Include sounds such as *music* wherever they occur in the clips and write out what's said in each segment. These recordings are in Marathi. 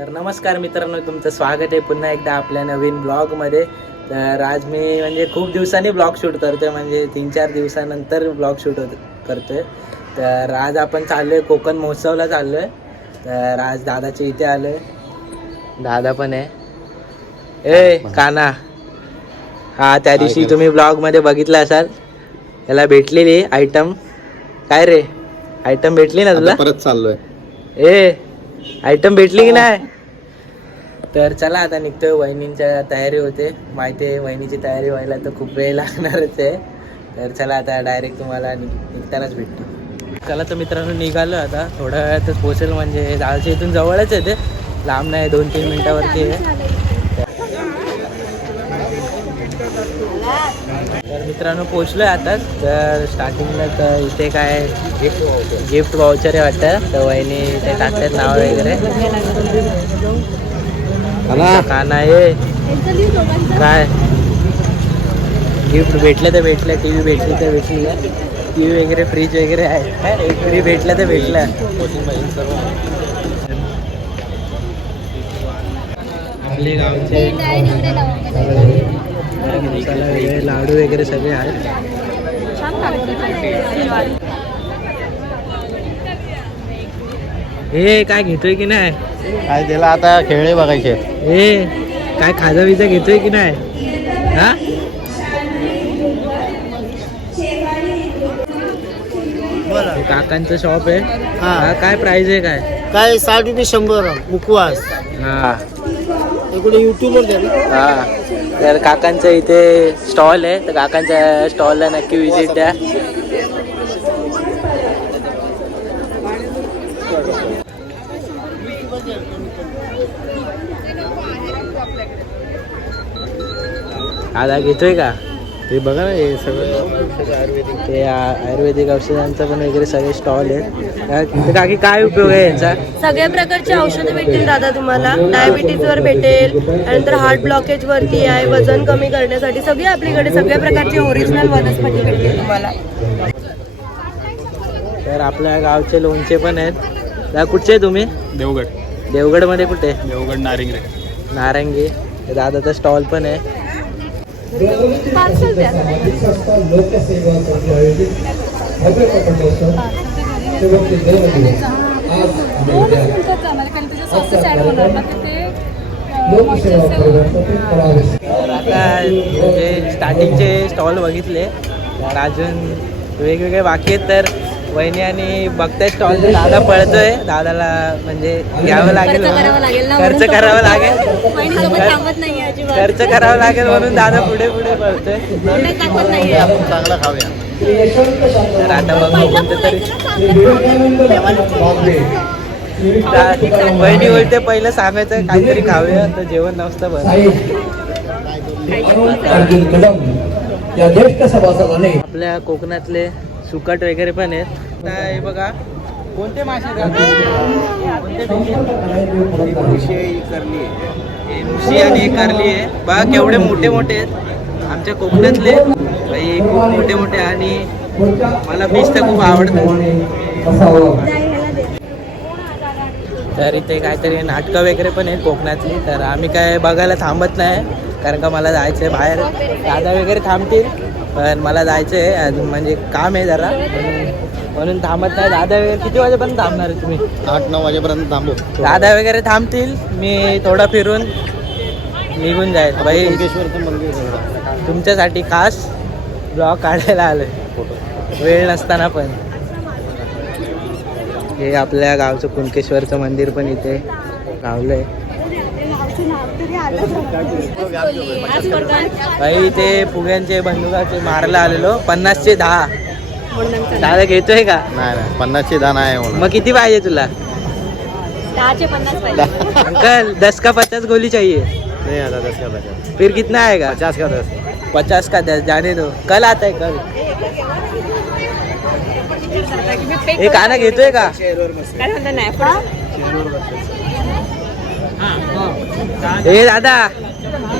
तर नमस्कार मित्रांनो तुमचं स्वागत आहे पुन्हा एकदा आपल्या नवीन ब्लॉगमध्ये. तर आज मी म्हणजे खूप दिवसांनी ब्लॉग शूट करतोय म्हणजे तीन चार दिवसानंतर ब्लॉग शूट होत करतोय. तर आज आपण चाललो आहे कोकण महोत्सवला चाललो आहे तर आज दादाच्या इथे आलो आहे दादा पण आहे. ए काना हा त्या दिवशी तुम्ही ब्लॉगमध्ये बघितलं असाल. त्याला भेटलेली आयटम काय रे? आयटम भेटली ना तुला? परत चाललोय. ए आयटम भेटली की नाही? तर चला आता निघतोय. वहिनींच्या तयारी होते. माहिती आहे वहिनीची तयारी व्हायला तर खूप वेळ लागणारच आहे. तर चला आता डायरेक्ट तुम्हाला निघतानाच भेटतो. चला तर मित्रांनो निघालो आता. थोड्या वेळातच पोचेल म्हणजे जायच्या इथून जवळच आहे ते. लांब नाही दोन तीन मिनिटावरती आहे. तर मित्रांनो आहे आताच तर स्टार्टिंगला तर इथे काय गिफ्ट गिफ्ट वाउचर आहे वाटतं. तर वहिनी ते टाकतात नाव वगैरे. ये काय? गिफ्ट भेटलं तर भेटलं टी व्ही भेटली तर भेटली. टी व्ही वगैरे फ्रीज वगैरे आहे. काय फ्री भेटलं तर भेटलं. आपले गावचे लाडू वगैरे सगळे आहेत. हे काय घेतोय की नाही? काय त्याला आता खेळे बघायचे. ए काय खाजा बिजा घेतोय की नाही? हा? हे काकांचं शॉप आहे. हा. काय प्राइस आहे काय? काय साठ रुपये शंभर मुकवास हा. इकडे युट्यूबवर द्या ना. हा. तर काकांचं इथे स्टॉल आहे. तर काकांच्या स्टॉलला नक्की विजिट द्या. दादा घेतोय का? ते बघा ना हे सगळं. ते आयुर्वेदिक औषधांचा पण वगैरे सगळे स्टॉल आहेत. काकी काय उपयोग आहे यांचा? सगळ्या प्रकारचे औषधं भेटतील दादा तुम्हाला. डायबिटीज वर भेटेल त्यानंतर हार्ट ब्लॉकेज वरती आहे वजन कमी करण्यासाठी सगळे आपल्याकडे सगळ्या प्रकारचे ओरिजिनल वनस्पती भेटतील तुम्हाला. तर आपल्या गावचे लोणचे पण आहेत. दादा कुठचे आहे तुम्ही? देवगड. देवगडमध्ये कुठे? देवगड नारिंग नारंगी. ते दादाचा स्टॉल पण आहे. पार्सल द्या. तर आता जे स्टार्टिंगचे स्टॉल बघितले तर अजून वेगवेगळे बाकी आहेत तर वहिनी आणि बघताय स्टॉल दादा पळतोय. दादाला म्हणजे घ्यावं लागेल. खर्च करावा लागेल खर्च करावा लागेल. बहिणीसोबत थांबत नाहीये अजिबात. खर्च करावा लागेल म्हणून दादा पुढे पुढे पळतोय. चांगला खाऊया. तर आता बघू कोणतं तरी. दा- वहिनी बोलते पहिलं सांगायचं काहीतरी खाऊया तर जेवण नसतं बरं. अर्जुन कदम या ज्येष्ठ सभासदाने आपल्या कोकणातले सुकट वगैरे पण आहेत. काय हे बघा कोणते मासे आहेत? कोणते मासे? हे आणि एक कारली आहे. बघा केवढे मोठे मोठे आहेत. आमच्या कोकणातले बाई खूप मोठे मोठे आणि मला बीच तर खूप आवडतं तर इथे काहीतरी नाटकं वगैरे पण आहेत कोकणातली. तर आम्ही काय बघायला थांबत नाही. कारण का मला जायचं आहे बाहेर. दादा वगैरे थांबतील पण मला जायचं आहे अजून म्हणजे काम आहे जरा. म्हणून- थांबत नाही. दादा वगैरे किती वाजेपर्यंत थांबणार आहे तुम्ही? आठ नऊ वाजेपर्यंत थांबू. दादा वगैरे थांबतील. मी थोडं फिरून निघून जाईल. मंदिर सगळं. तुमच्यासाठी खास ब्लॉग काढायला आलोय. वेळ नसताना पण. हे आपल्या गावचं कुणकेश्वरचं मंदिर पण इथे लावलंय बाई ते फुग्यांचे बंदुकाचे मारायला आलेलो. पन्नासचे दहा. दादा घेतोय का? नाही नाही. पन्नासची आहे म्हणून मग किती पाहिजे तुला? अंकल दस का पचास गोली चाहिए. नाही आता दस का पचास. फिर कितना आएगा? पचास का दस? पचास का दस जाने दो. कल आता है कल. हे काना घेतोय का? काय म्हणता नाही हे दादा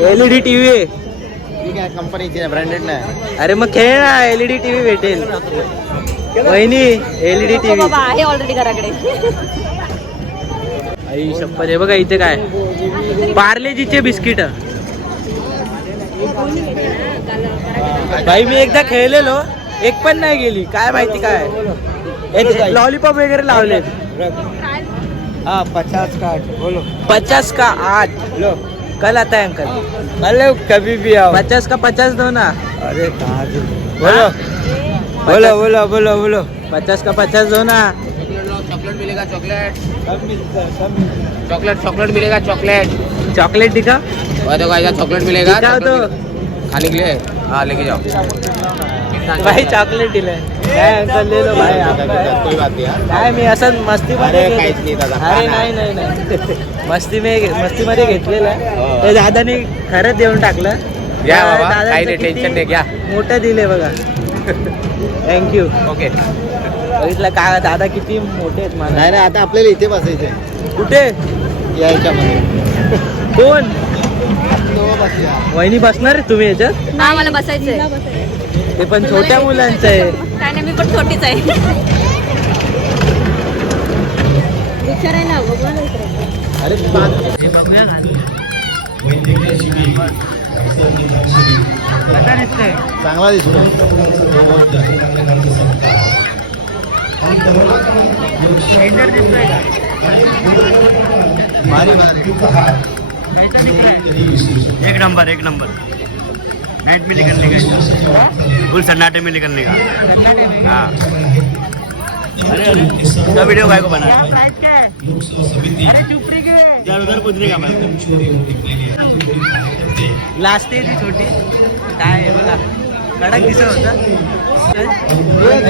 एलईडी टीव्ही कंपनीची ब्रँडेड नाही अरे मग खेळ ना एलईडी टीव्ही भेटेल वहिनी एलईडी टीव्ही बाबा आहे ऑलरेडी घराकडे आई शप्पथ हे बघा इथे काय पार्लेजीचे बिस्किट भाई मी एकदा खेळलेलो एक पण नाही गेली काय माहिती काय लॉलीपॉप वगैरे लावले हाँ पचास का आठ बोलो। पचास का आठ? लो। कल आता है अंकल। अरे कभी भी आओ। पचास का पचास दो ना। अरे कहाँ से? बोलो। बोलो बोलो बोलो बोलो। पचास का पचास दो ना। चॉकलेट मिलेगा चॉकलेट। चॉकलेट चॉकलेट मिलेगा चॉकलेट। चॉकलेट दिखा। और देखो ऐसा चॉकलेट मिलेगा तो। खाने के लिए? हाँ लेके जाओ। भाई चॉकलेट दिले काय अंकल ले लो भाई. कोई बात नहीं यार. काय मी असं मस्ती अरे, काहीच नाही दादा. अरे नाही नाही नाही. *laughs* मस्ती में मस्ती मध्ये घेतलेलं. आहे. ते दादाने खरंच देऊन टाकलं. घ्या बाबा दादांचं काही नाही किती टेन्शन नाही घ्या. मोठं दिले बघा. Thank you okay. बघितलं का दादा किती मोठे आहेत मला नाही नाही आता आपल्याला इथे बसायचंय. कुठे? या ह्याच्यामध्ये कोण. वहिनी बसणार आहे तुम्ही याच्यात? हा मला बसायचंय. ते पण छोट्या मुलांचं आहे. काय नाही मी पण छोटीच आहे. विचारायला अरे हे बघूया दिसतंय? चांगला दिसतो दिसतोय का? भारी भारी. एक नंबर एक नंबर. नाइट में निकलने का फुल सन्नाटे में निकलने का। हाँ। अरे अरे इसका वीडियो को बना है। उधर पूछने का मैं लास्ट आहे छोटी। काय बघा कडक दिसत होतं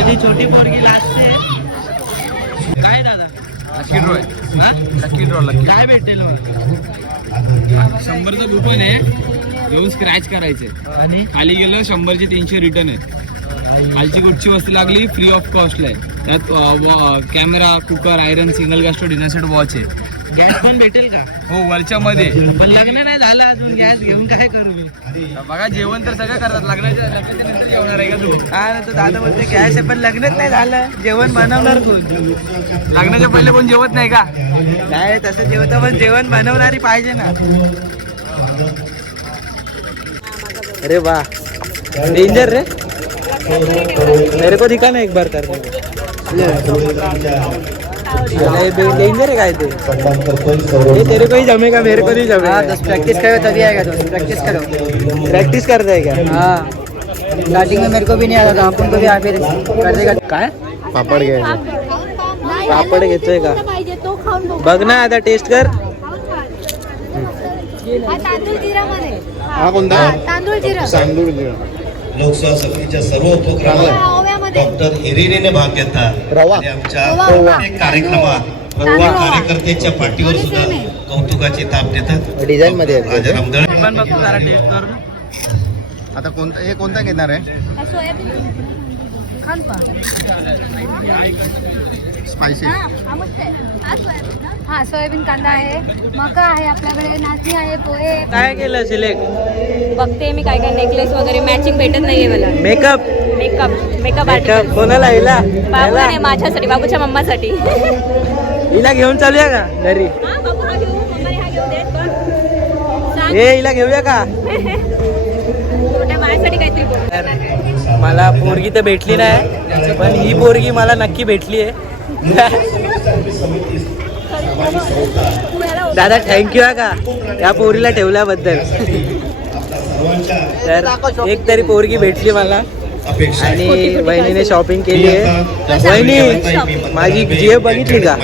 ती छोटी पोरगी लास्ट काय दादा। लकी ड्रॉ आहे लकी ड्रॉ काय भेटेल मग शंभरचं कुपन आहे घेऊन स्क्रॅच करायचे. आणि? खाली गेलं शंभरचे तीनशे रिटर्न आहेत. खालची कुठची वस्तू लागली? फ्री ऑफ कॉस्टला आहे. त्यात कॅमेरा कुकर आयरन सिंगल गॅस्टो डिनर सेट वॉच आहे. गॅस पण भेटेल का? हो वरच्या मध्ये. पण लग्न नाही झालं अजून गॅस घेऊन काय करू मी? बघा जेवण तर सगळं करतात. लग्नाच्या लग्नाच्या नंतर जेवणार आहे का तू? ना तो दादा बोलते गॅस आहे पण लग्नच नाही झालं. जेवण बनवणार कोण लग्नाच्या पहिले कोण जेवत नाही का? नाही तसं जेवतं पण जेवण बनवणारी पाहिजे ना. अरे वाह। डेंजर रे। मेरे को दिखा ना एक बार करने डेंजर है काय ते ये तेरे को ही जमेगा मेरे को नहीं जमेगा। प्रैक्टिस करो तभी आएगा दोस्त प्रैक्टिस करो। प्रैक्टिस है क्या? हाँ। स्टार्टिंग में मेरे को भी नहीं आता था अपन को भी आगे कर देगा। काय पापड घ्यायचे पापड घेतोय का तो बघ ना आता टेस्ट कर। हा हा कोणता? तांदूळ जिरा. तांदूळ. लोकसेवा समितीच्या सर्व उपक्रमात ओव्यामध्ये. डॉक्टर हिरिरीने भाग. आणि आमच्या रवा. प्रत्येक कार्यक्रमात रवा. कार्यकर्त्याच्या पाठीवर सुद्धा कौतुकाची ताप देतात. डिझाईन मध्ये जरा आता कोणता हे कोणता घेणार आहे? खान पा. स्पायसी हा सोयाबीन. कांदा आहे. मका आहे आपल्याकडे नाचणी आहे पोहे आहे. काय केलं सिलेक्ट बघते मी काय काय नेकलेस वगैरे मॅचिंग भेटत नाहीये मला. मेकअप मेकअप मेकअप मेकअप कोणाला हिला? बाबू हिला? नाही माझ्यासाठी बाबूच्या मम्मासाठी. हिला घेऊन चालूया का घरी? बाबू हा घेऊ. मम्माने हा घेऊ देत बघ. ए हिला घेऊया का? *laughs* मला पोरगी तर भेटली नाही पण ही पोरगी मला नक्की भेटली आहे. दादा थँक्यू आहे का? या पोरीला ठेवल्याबद्दल. तर एक तरी पोरगी भेटली मला. आणि वहिनीने शॉपिंग केली आहे. वहिनी माझी जीएफ बघितली का?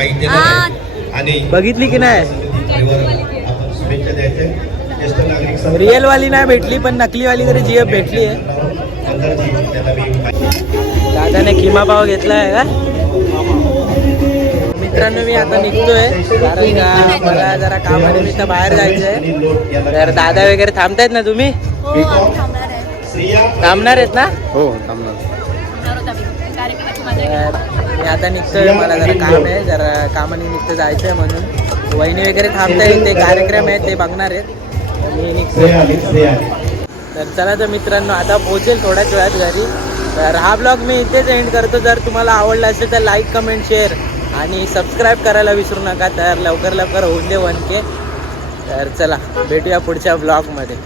बघितली की नाही? रिअल वाली नाही भेटली पण नकली वाली तरी जीएफ भेटली आहे. दादाने किमा पाव घेतला आहे का मित्रांनो मी आता निघतोय कारण का मला जरा कामानिमित्त बाहेर जायचंय. तर दादा वगैरे थांबतायत ना तुम्ही? थांबणार आहेत ना? हो थांबणार. मी आता निघतोय मला जरा काम आहे जरा कामानिमित्त जायचंय म्हणून. वहिनी वगैरे थांबतायत ते कार्यक्रम आहेत ते बघणार आहेत. तर चला तर मित्रांनो आता पोहोचेल थोड्याच वेळात घरी. तर हा ब्लॉग मी इथेच एंड करतो. जर तुम्हाला आवडला असेल तर लाईक कमेंट शेअर आणि सबस्क्राईब करायला विसरू नका. तर लवकर लवकर होऊन दे वन के तर चला भेटूया पुढच्या ब्लॉगमध्ये